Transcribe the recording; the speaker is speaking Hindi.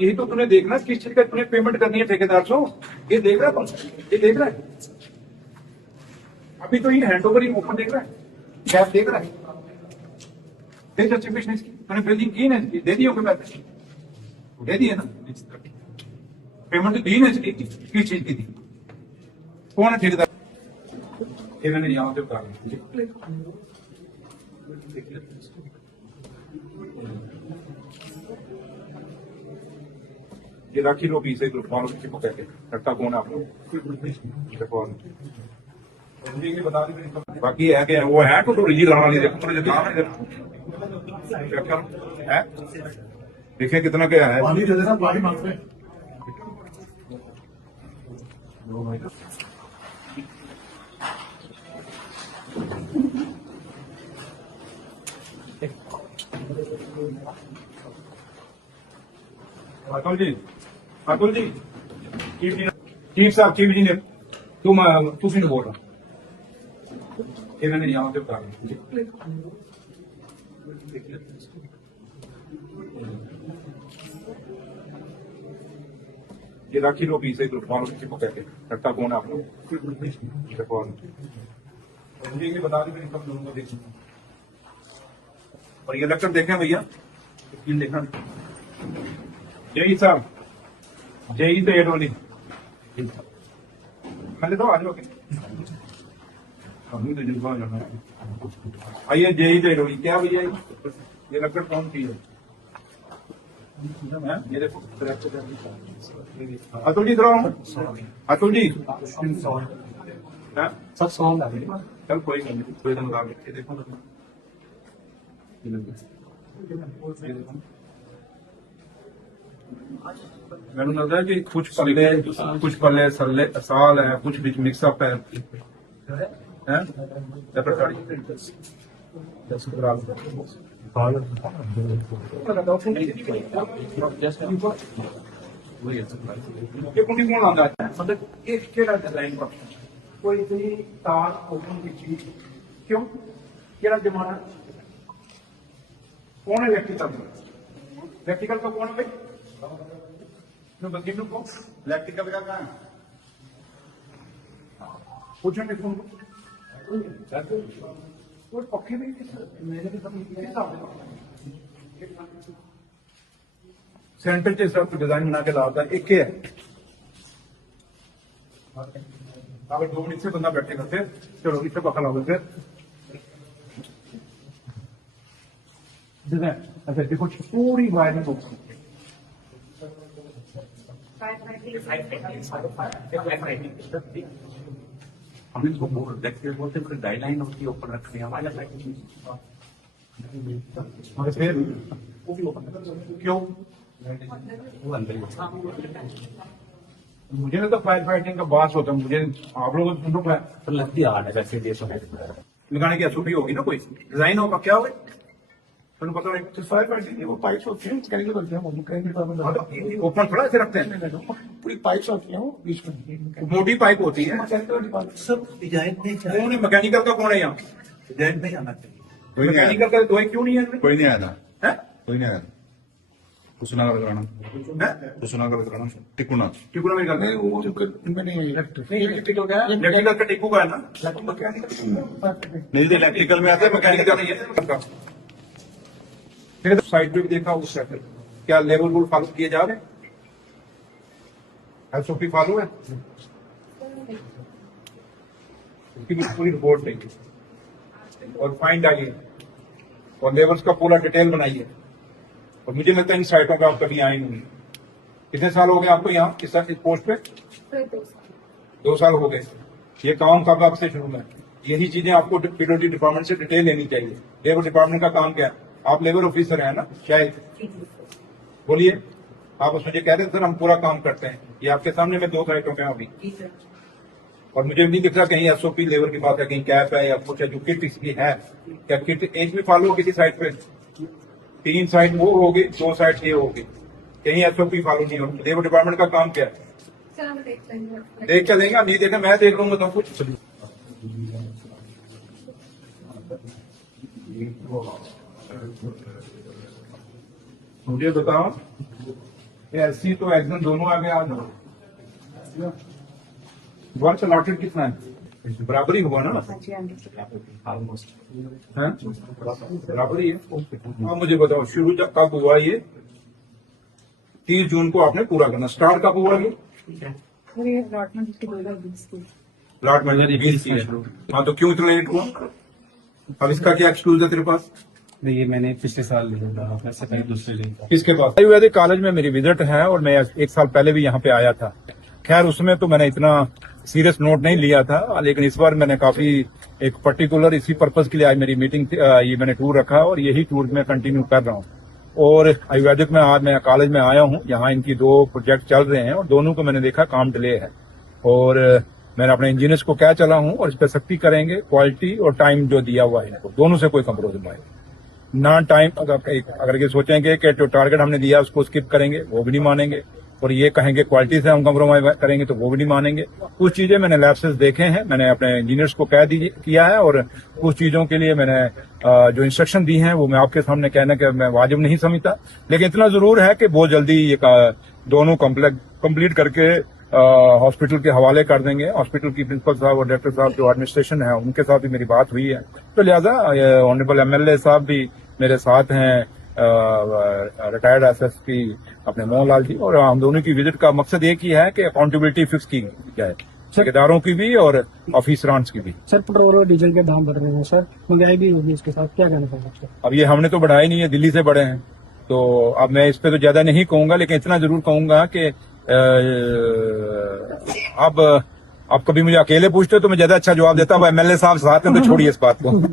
यही तो तूने देखना किस चीज का तूने पेमेंट करनी है ठेकेदार को। ये देख रहा है, ये देख रहा है। अभी तो ये हैंड ओवर ही ओपन देख रहा है, गैप देख रहा है। देख जस्टिफिकेशन इसकी तूने बिल्डिंग की ना, इसकी दे दी होगी, पैसे दे दिए ना, पेमेंट दी ना इसकी, किस चीज की थी, कौन है ठेकेदार? ये मैंने यहाँ से उतारा, ये राखी लो पीछे फॉलो किसी को कहते रखता कौन है आप लोग, बता दी। बाकी है क्या वो है तो रिजी लाना नहीं, देखो थोड़ा जितना है, देखिए कितना क्या है। पानी दे देना, पानी मांगते हैं। अतुल जी, अतुल जी, चीफ साहब, चीफ इंजीनियर, तू नहीं बोल रहा, ये मैंने यहाँ से उतारा, ये राखी लो पीछे फॉलो किसी को कहते रखता कौन है आप लोग, बता दी। और ये लेक्चर देखें भैया, देखना जय साहब, जय तो एड वाली पहले तो आ जाओ, आइए जय तो एड वाली क्या भैया, ये लकड़ कौन सी है? ये देखो अतुल जी, अतुल जी सब सॉन्ग चल कोई नहीं, देखो मैंने लगता है कि कुछ पल्ले साल है, कुछ बीच मिक्सअप है, कोई इतनी तार ओपन की क्यों, क्या जमाना, कौन है व्यक्तिगत, व्यक्तिगत का कौन है भाई, को इलेक्ट्रिकल का कहाँ है, पूछेंगे कोई पक्के भी मेरे सेंटर के हिसाब से डिजाइन बना के लाता है, एक है अगर 2 मिनट से बंदा बैठेगा फिर चलो इससे पकड़ लो फिर अच्छा देखो पूरी वायरिंग होगी, हम इसको बोलते हैं गाइडलाइन होती है ऊपर रखने हमारे फिर क्यों मुझे ना तो फायर फाइटिंग का बात होता है, मुझे आप लोगों को लगती है आर्ट है वैसे देशों में लगाने की एसओपी होगी ना, कोई डिजाइन होगा क्या होगा तो पता नहीं, तो फायर फाइटिंग वो पाइप्स होती है मैकेनिकल ओपन थोड़ा ऐसे रखते हैं, पूरी पाइप्स होती है वो बीच में मोटी पाइप होती है, सब डिजाइन में कौन है, मैकेनिकल का कौन है यहाँ, डिजाइन में आना चाहिए, मैकेनिकल का कोई क्यों नहीं है, कोई नहीं आया था, कोई नहीं आया, कुसुनागर कराना टिकुना में करते हैं वो इलेक्ट्रिकल का टिकू का है ना, नहीं इलेक्ट्रिकल में आता है, मैकेनिकल नहीं है। फिर साइड पे भी देखा उस सेक्टर क्या लेवल रूल फॉलो किए जा रहे हैं, एसओपी फॉलो है, पूरी रिपोर्ट देंगे और फाइन डालिए और लेवल्स का पूरा डिटेल बनाइए। और मुझे लगता है इन साइटों पे आप कभी आए नहीं, कितने साल हो गए आपको यहाँ इस पोस्ट पे? 2 साल हो गए। ये काम कब आपसे शुरू में, यही चीजें आपको पीडब्ल्यूडी डिपार्टमेंट से डिटेल लेनी चाहिए। लेबर डिपार्टमेंट का काम क्या है, आप लेबर ऑफिसर है ना शायद, बोलिए आप मुझे कह रहे थे सर हम पूरा काम करते हैं, ये आपके सामने मैं 2 साइटों पे अभी, और मुझे नहीं दिख रहा कहीं एसओपी लेबर की बात है, कहीं कैप है या कुछ है, जो किट इसकी है क्या किट एक भी फॉलो हो किसी साइट पे, 3 साइट वो होगी 2 साइट ये होगी, कहीं एसओपी फॉलो नहीं होगी। लेबर डिपार्टमेंट का काम क्या है, देख क्या देंगे, नहीं देखा मैं देख लूंगा तो कुछ मुझे बताओ एससी तो एक्शन दोनों आ गए आज। वर्क अलॉटेड कितना है? बराबरी हुआ ना? ऑलमोस्ट हैं? बराबरी है। अब मुझे बताओ शुरू कब हुआ ये? 30 जून को आपने पूरा करना। स्टार्ट कब हुआ ये? प्लॉट मैंने 20 की है। हाँ, तो क्यों इतना लेट हुआ? अब इसका क्या एक्सक्यूज है तेरे पास? नहीं, ये मैंने पिछले साल लिया था, इससे पहले दूसरे लिए। किसके पास? आयुर्वेदिक कॉलेज में मेरी विजिट है और मैं 1 साल पहले भी यहाँ पे आया था। खैर उसमें तो मैंने इतना सीरियस नोट नहीं लिया था, लेकिन इस बार मैंने काफी एक पर्टिकुलर इसी पर्पज के लिए आज मेरी मीटिंग थी, ये मैंने टूर रखा और यही टूर मैं कंटिन्यू कर रहा हूँ। और आयुर्वेदिक में आज मैं कॉलेज में आया हूँ, यहाँ इनकी 2 प्रोजेक्ट चल रहे हैं और दोनों को मैंने देखा काम डिले है। और मैंने अपने इंजीनियर्स को क्या चला हूँ और इस पर सख्ती करेंगे। क्वालिटी और टाइम जो दिया हुआ है इनको दोनों से कोई कंप्रोमाइज नहीं। ना टाइम अगर ये सोचेंगे कि जो टारगेट हमने दिया उसको स्किप करेंगे, वो भी नहीं मानेंगे। और ये कहेंगे क्वालिटी से हम कंप्रोमाइज करेंगे तो वो भी नहीं मानेंगे। कुछ चीजें मैंने लैप्सेस देखे हैं, मैंने अपने इंजीनियर्स को किया है और कुछ चीजों के लिए मैंने जो इंस्ट्रक्शन दी हैं वो मैं आपके सामने कहना कि मैं वाजिब नहीं समझता। लेकिन इतना जरूर है कि बहुत जल्दी ये दोनों कंप्लीट करके हॉस्पिटल के हवाले कर देंगे। हॉस्पिटल की प्रिंसिपल साहब और डायरेक्टर साहब जो एडमिनिस्ट्रेशन है उनके साथ भी मेरी बात हुई है, तो लिहाजा ऑनरेबल एमएलए साहब भी मेरे साथ हैं, रिटायर्ड एसएसपी अपने मोहनलाल जी, और हम दोनों की विजिट का मकसद एक ही है कि अकाउंटेबिलिटी फिक्स की जाए, ठेकेदारों की भी और ऑफिसरांस की भी। सर, पेट्रोल और डीजल के दाम बढ़ रहे हैं सर, महंगाई भी होगी, इसके साथ क्या कहना चाहते हैं? अब ये हमने तो बढ़ाए नहीं है, दिल्ली से बढ़े हैं, तो अब मैं इस पे तो ज्यादा नहीं कहूंगा, लेकिन इतना जरूर कहूंगा कि अब कभी मुझे अकेले पूछते तो मैं ज्यादा अच्छा जवाब देता। अब एमएलए साहब साथ में तो छोड़िए इस बात को।